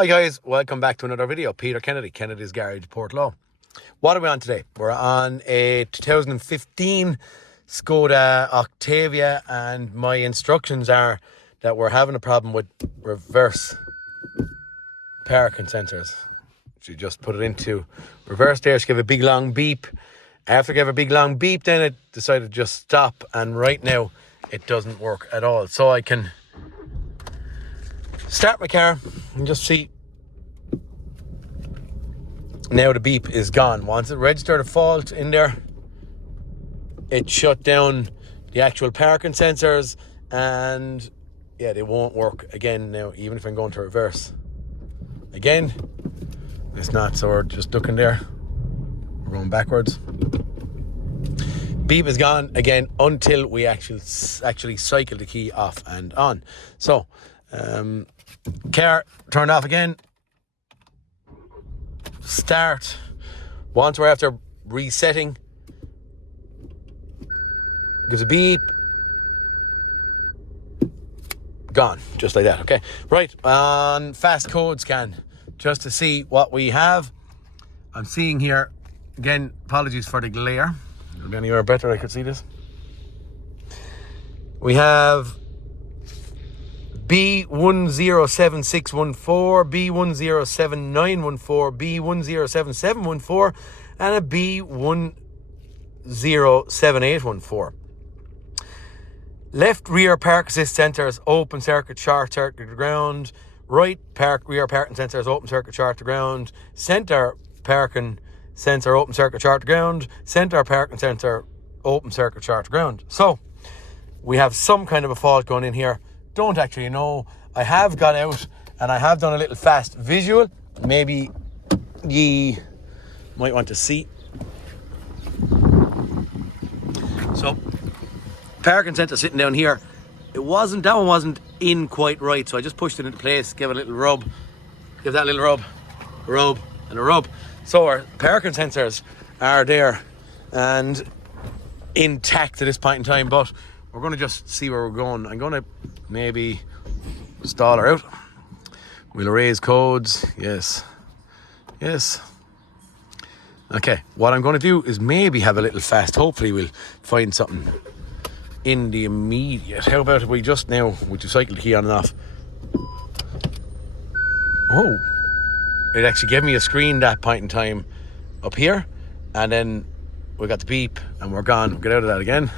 Hi guys, welcome back to another video. Peter Kennedy, Kennedy's Garage, Portlaw. What are we on today? We're on a 2015 Skoda Octavia, and my instructions are that we're having a problem with reverse parking sensors. So you just put it into reverse there, give a big long beep. After give a big long beep, then it decided to just stop, and right now it doesn't work at all. So I can start my car and just see now the beep is gone. Once it registered a fault in there, it shut down the actual parking sensors, and yeah, they won't work again now, even if I'm going to reverse. Again, it's not, so we're just looking there. We're going backwards. Beep is gone again until we actually cycle the key off and on. So, car turned off again. Start. Once we're after resetting, gives a beep. Gone, just like that. Okay, right, on fast code scan, just to see what we have. I'm seeing here, again, apologies for the glare. Would be anywhere better I could see this. We have B107614, B107914, B107714, and a B107814. Left rear park assist sensors open circuit, short circuit to ground. Right rear parking sensors open circuit, short to ground. Center parking sensor open circuit, short to ground. Center parking sensor open circuit, short to ground. So we have some kind of a fault going in here. Don't actually know. I have got out and I have done a little fast visual. Maybe ye might want to see. So parking sensor sitting down here. That one wasn't in quite right, so I just pushed it into place, give it a little rub, give that a little rub, and a rub. So our parking sensors are there and intact at this point in time, but we're going to just see where we're going. I'm going to maybe stall her out. We'll erase codes. Yes. Okay, what I'm going to do is maybe have a little fast. Hopefully we'll find something in the immediate. How about if we just now, we just cycle the key on and off. Oh, it actually gave me a screen that point in time up here, and then we got the beep and we're gone. We'll get out of that again.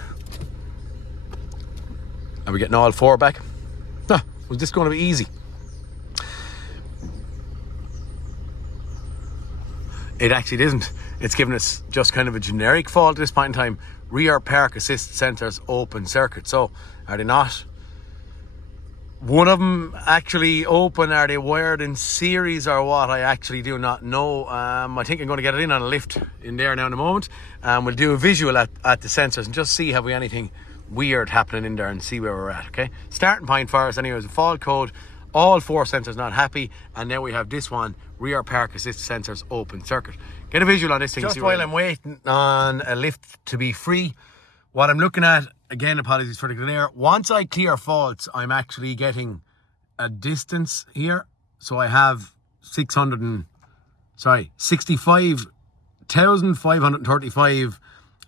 Are we getting all four back? Was this going to be easy? It actually isn't. It's given us just kind of a generic fault at this point in time. Rear park assist sensors open circuit. So are they not? One of them actually open? Are they wired in series or what? I actually do not know. I think I'm going to get it in on a lift in there now in a moment. We'll do a visual at the sensors and just see have we anything weird happening in there and see where we're at. Okay, starting point for us anyway is a fault code. All four sensors not happy, and now we have this one, rear park assist sensors open circuit. Get a visual on this thing. Just while I'm waiting on a lift to be free, what I'm looking at, again, apologies for the glare, once I clear faults, I'm actually getting a distance here. So I have 65,535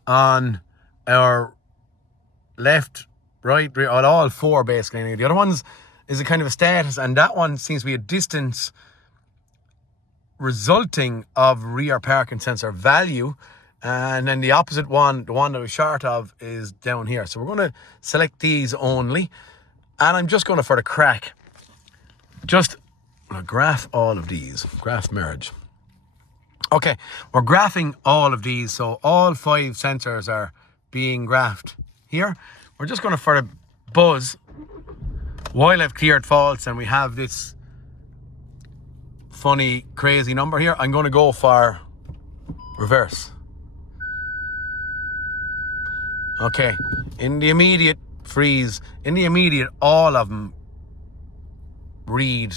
on our left, right, on all four basically. The other ones is a kind of a status, and that one seems to be a distance resulting of rear parking sensor value, and then the opposite one, the one that we're short of, is down here. So we're going to select these only, and I'm just going to, for the crack, just graph all of these, graph merge. Okay, we're graphing all of these, so all five sensors are being graphed here. We're just going to, for a buzz, while I've cleared faults and we have this funny crazy number here, I'm going to go for reverse. Okay, in the immediate freeze, in the immediate, all of them read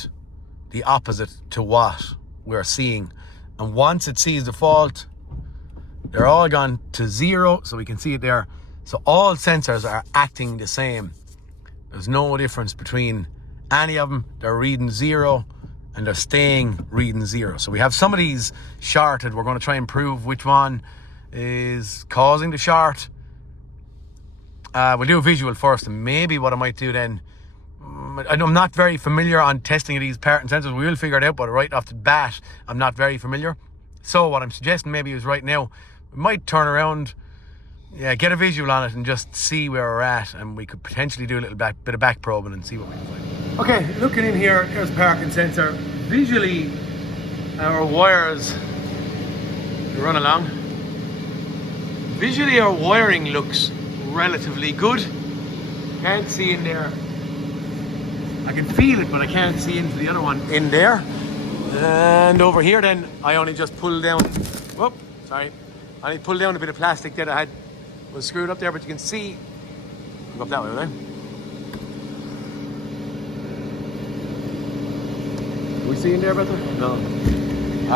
the opposite to what we're seeing, and once it sees the fault, they're all gone to zero, so we can see it there. So all sensors are acting the same. There's no difference between any of them. They're reading zero and they're staying reading 0. So we have some of these shorted. We're going to try and prove which one is causing the short. We'll do a visual first, and maybe what I might do then, I'm not very familiar on testing of these parent sensors. We will figure it out, but right off the bat, I'm not very familiar. So what I'm suggesting maybe is right now, we might turn around, get a visual on it and just see where we're at, and we could potentially do a little bit of back probing and see what we can find. Okay, looking in here, here's parking sensor. Visually, our wires run along. Visually, our wiring looks relatively good. Can't see in there. I can feel it, but I can't see into the other one in there. And over here then, I only just pulled down, I only pulled down a bit of plastic that I had was screwed up there, but you can see, go up that way, right? Can we see in there better? No.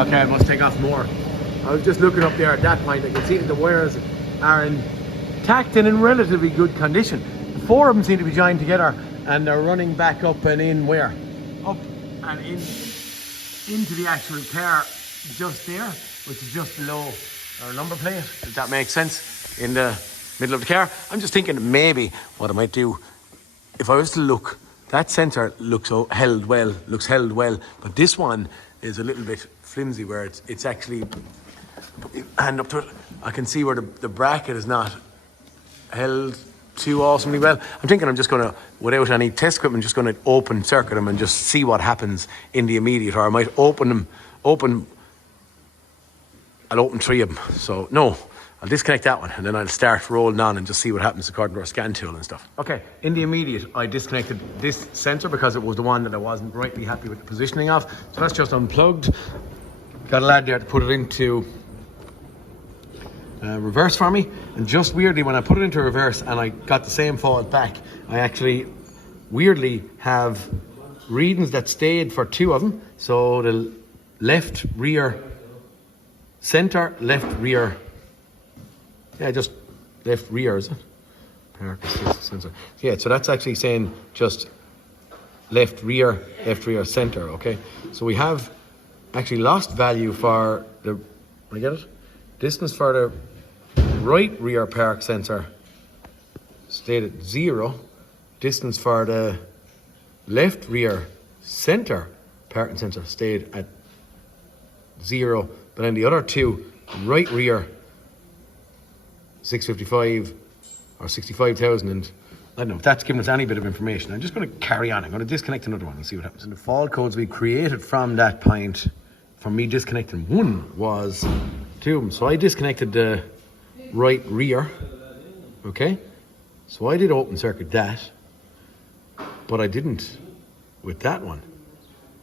Okay, I must take off more. I was just looking up there at that point. I can see that the wires are intact and in relatively good condition. The 4 of them seem to be joined together, and they're running back up and in where? Up and in into the actual car just there, which is just below our number plate, if that makes sense, in the middle of the car. I'm just thinking maybe what I might do, if I was to look, that sensor looks held well, but this one is a little bit flimsy where it's actually, put my hand up to it, I can see where the bracket is not held too awesomely well. I'm thinking I'm just going to, without any test equipment, just going to open circuit them and just see what happens in the immediate, or I might I'll open 3 of them. So no, I'll disconnect that one and then I'll start rolling on and just see what happens according to our scan tool and stuff. Okay, in the immediate, I disconnected this sensor because it was the one that I wasn't rightly happy with the positioning of. So that's just unplugged. Got a lad there to put it into reverse for me, and just weirdly when I put it into reverse and I got the same fault back, I actually weirdly have readings that stayed for 2 of them. So the left rear center, left rear, just left rear, is it? Park assist sensor. Yeah, so that's actually saying just left rear center. Okay, so we have actually lost value for the, I get it? Distance for the right rear park sensor stayed at 0. Distance for the left rear center parking sensor stayed at 0. But then the other 2, right rear 655 or 65,000, and I don't know if that's giving us any bit of information. I'm just going to carry on. I'm going to disconnect another one and see what happens. And the fault codes we created from that point, from me disconnecting one, was 2 of them. So I disconnected the right rear, okay? So I did open circuit that, but I didn't with that one.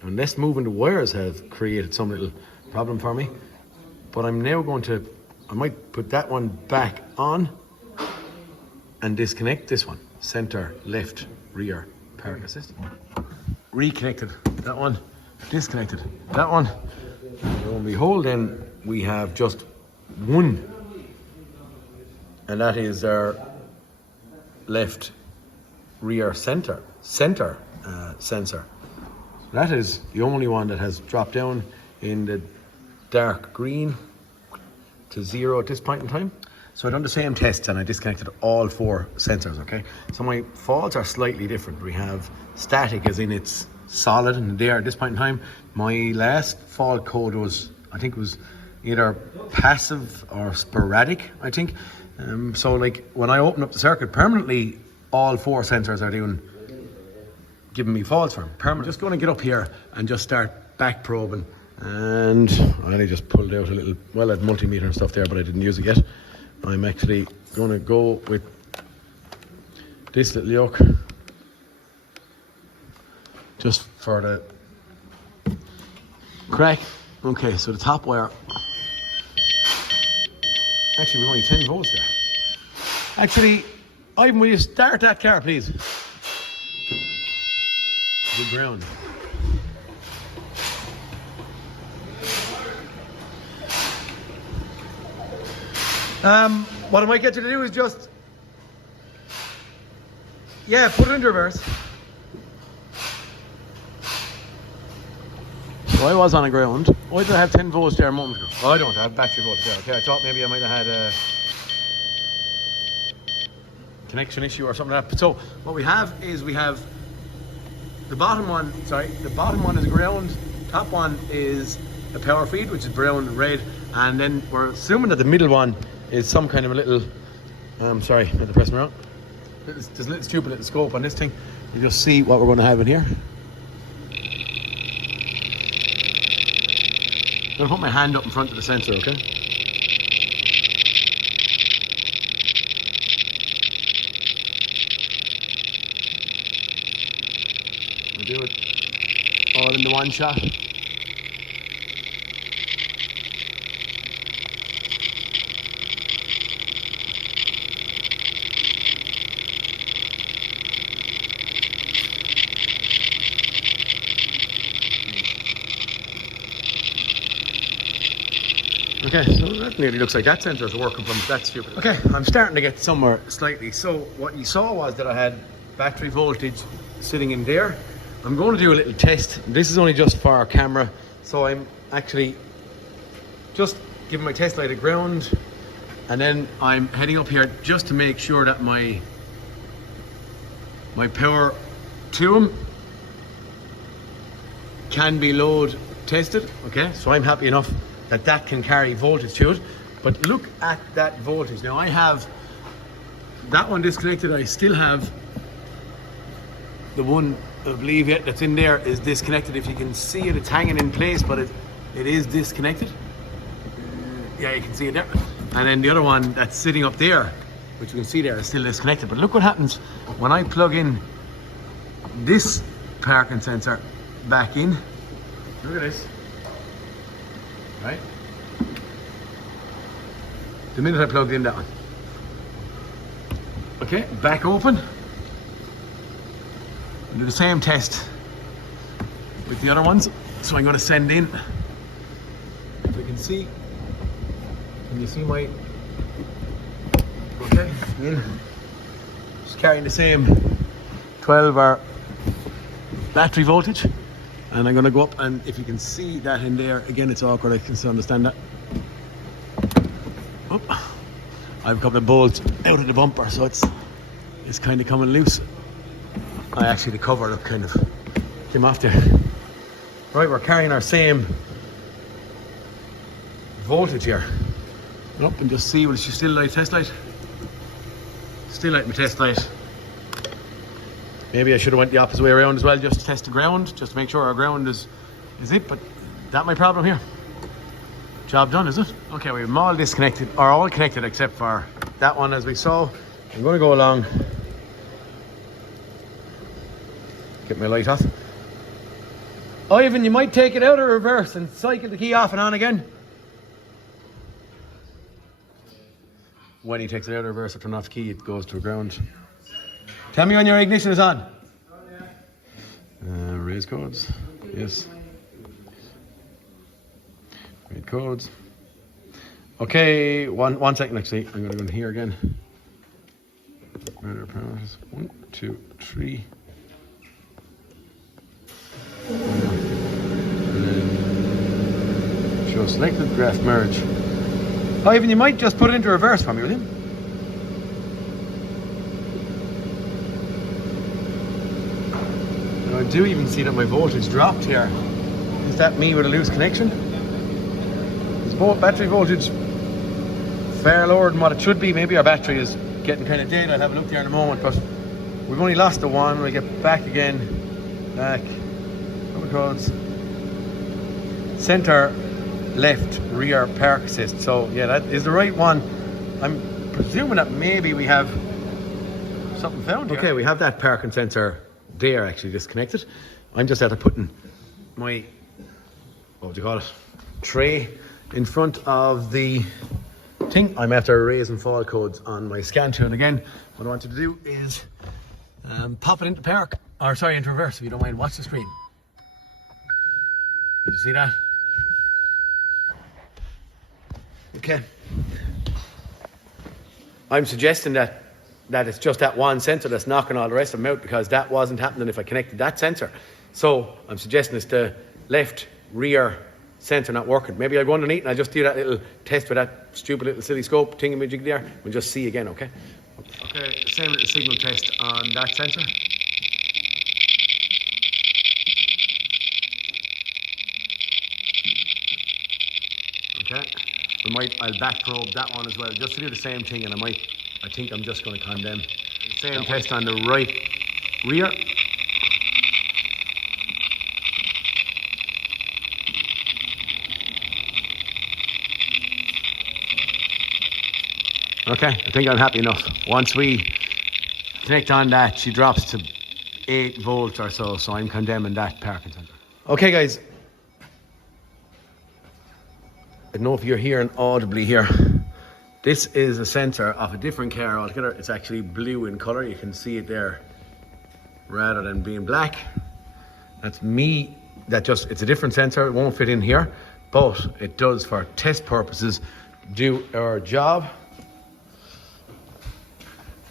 Unless moving the wires have created some little problem for me. But I'm now going to, I might put that one back on and disconnect this one. Center, left, rear, park assist. Reconnected that one, disconnected that one. And lo and behold, then we have just one, and that is our left rear center sensor. That is the only one that has dropped down in the dark green to 0 at this point in time. So I done the same test and I disconnected all 4 sensors, okay? So my faults are slightly different. We have static, as in it's solid and there at this point in time. My last fault code was, I think it was either passive or sporadic, I think. So like when I open up the circuit permanently, all 4 sensors are giving me faults for them. I'm just going to get up here and just start back probing. And I only just pulled out a little, well, I had multimeter and stuff there, but I didn't use it yet. I'm actually going to go with this little yoke just for the crack. Okay, so the top wire, actually we're only 10 volts there. Actually, Ivan, will you start that car, please? Good ground. What I might get you to do is just, put it into reverse. So I was on a ground. Why did I have 10 volts there a moment ago? Oh, I don't have battery volts there. Okay, I thought maybe I might have had a connection issue or something like that. So what we have is we have the bottom one is ground, top one is a power feed, which is brown and red, and then we're assuming that the middle one is some kind of a little, sorry, not to press me wrong. There's a little stupid little scope on this thing. You just see what we're going to have in here. I'm going to put my hand up in front of the sensor, okay? We'll do it all in the one shot. Okay, so that nearly looks like that sensor's working from that stupid. Okay, I'm starting to get somewhere slightly. So what you saw was that I had battery voltage sitting in there. I'm going to do a little test. This is only just for our camera. So I'm actually just giving my test light a ground, and then I'm heading up here just to make sure that my power to them can be load tested. Okay, so I'm happy enough that can carry voltage to it. But look at that voltage. Now I have that one disconnected. I still have the one, I believe, that's in there is disconnected. If you can see it, it's hanging in place, but it is disconnected. Yeah, you can see it there. And then the other one that's sitting up there, which you can see there, is still disconnected. But look what happens when I plug in this parking sensor back in. Look at this. Right? The minute I plugged in that one. Okay, back open. Do the same test with the other ones. So I'm going to send in, if you can see, can you see my, okay, in, just carrying the same 12 battery voltage. And I'm going to go up, and if you can see that in there, again, it's awkward, I can still understand that. Oh, I have a couple of bolts out of the bumper, so it's kind of coming loose. The cover up kind of came off there. Right, we're carrying our same voltage here. Up and just see, will she still light test light? Still light my test light. Maybe I should have went the opposite way around as well, just to test the ground, just to make sure our ground is it, but that's my problem here. Job done, is it? Okay, we have them all disconnected, or all connected except for that one, as we saw. I'm going to go along, get my light off. Ivan, you might take it out of reverse and cycle the key off and on again. When he takes it out of reverse or turn off the key, it goes to ground. Tell me when your ignition is on. Raise codes. Yes. Read codes. Okay, one second actually. I'm going to go in here again. Murder parameters. 1, 2, 3. And then show selected graph merge. Oh, Ivan, you might just put it into reverse for me, will you? I do even see that my voltage dropped here. Is that me with a loose connection? Is battery voltage far lower than what it should be? Maybe our battery is getting kind of dead. I'll have a look there in a moment, but we've only lost the one. We'll get back again. Back. Cover codes. Center left rear park assist. So yeah, that is the right one. I'm presuming that maybe we have something found here. Okay, we have that parking sensor there actually disconnected. I'm just after putting my, what would you call it, tray in front of the thing. I'm after raising fall codes on my scan tool again. What I wanted to do is pop it into park, or sorry, into reverse, if you don't mind. Watch the screen. Did you see that? Okay. I'm suggesting that it's just that one sensor that's knocking all the rest of them out, because that wasn't happening if I connected that sensor. So I'm suggesting it's the left rear sensor not working. Maybe I'll go underneath and I'll just do that little test with that stupid little silly scope thingamajig there. We'll just see again, okay? Okay, same little signal test on that sensor. Okay, I'll back probe that one as well, just to do the same thing, and I think I'm just going to condemn. Same test on the right rear. Okay, I think I'm happy enough. Once we connect on that, she drops to 8 volts or so, so I'm condemning that parking sensor. Okay guys, I don't know if you're hearing audibly here. This is a sensor of a different car altogether. It's actually blue in colour, you can see it there, rather than being black. That's me, it's a different sensor, it won't fit in here, but it does, for test purposes, do our job.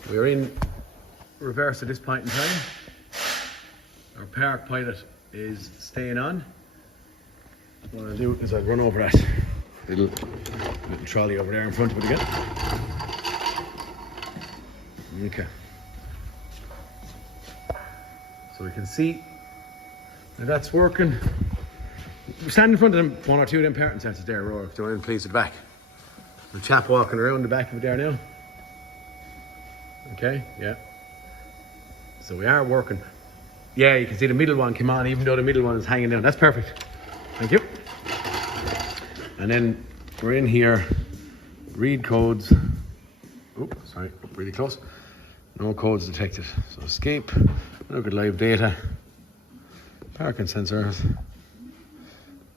We're in reverse at this point in time. Our park pilot is staying on. What I'll do is I'll run over that little trolley over there in front of it again. Okay. So we can see that that's working. Stand in front of them, 1 or 2 of them parking sensors there, Roar, if you're pleased with the back. The chap walking around the back of it there now. Okay, yeah. So we are working. Yeah, you can see the middle one came on, even though the middle one is hanging down. That's perfect. Thank you. And then we're in here, read codes. Oh, sorry, really close. No codes detected. So escape, look at live data, parking sensors,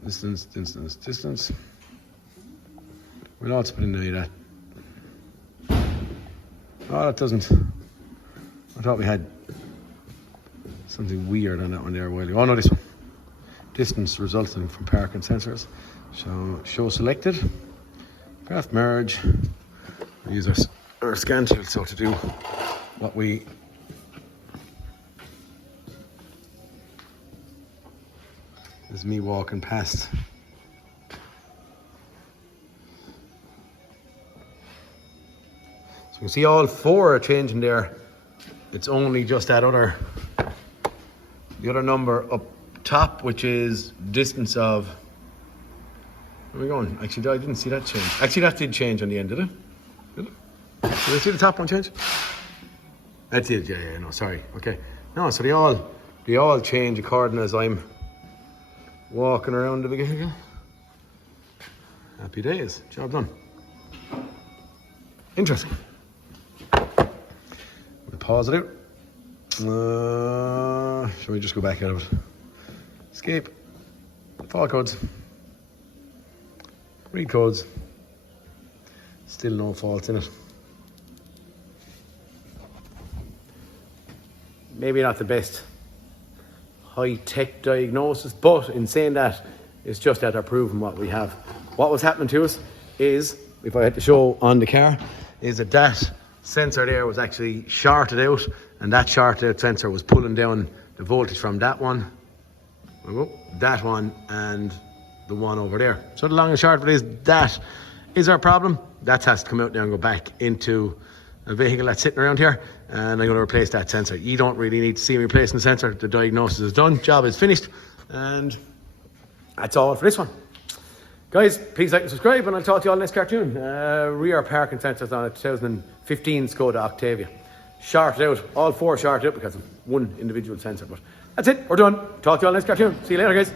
distance. We'll also put in any of that. Oh, that doesn't. I thought we had something weird on that one there a while ago. Oh no, this one. Distance resulting from parking sensors. So show selected. Graph merge. We use our scan tool so to do what we is me walking past. You can see all 4 are changing there. It's only just that the other number up top, which is distance of, where are we going? Actually, I didn't see that change. Actually, that did change on the end, did it? Did I see the top one change? That did, yeah, no, sorry, okay. No, so they all change according as I'm walking around the beginning. Happy days, job done. Interesting. Pause it out. Shall we just go back out of it? Escape. Fault codes. Read codes. Still no faults in it. Maybe not the best high-tech diagnosis, but in saying that, it's just that they're proving what we have. What was happening to us is, if I had to show on the car, is that sensor there was actually shorted out, and that shorted out sensor was pulling down the voltage from that one, and the one over there. So the long and short of it is, that is our problem. That has to come out now and go back into a vehicle that's sitting around here, and I'm going to replace that sensor. You don't really need to see me replacing the sensor. The diagnosis is done, job is finished, and that's all for this one. Guys, please like and subscribe, and I'll talk to you all next cartoon. Rear parking sensors on a 2015 Skoda Octavia. Shorted out, all 4 shorted out because of one individual sensor. But that's it, we're done. Talk to you all next cartoon. See you later, guys.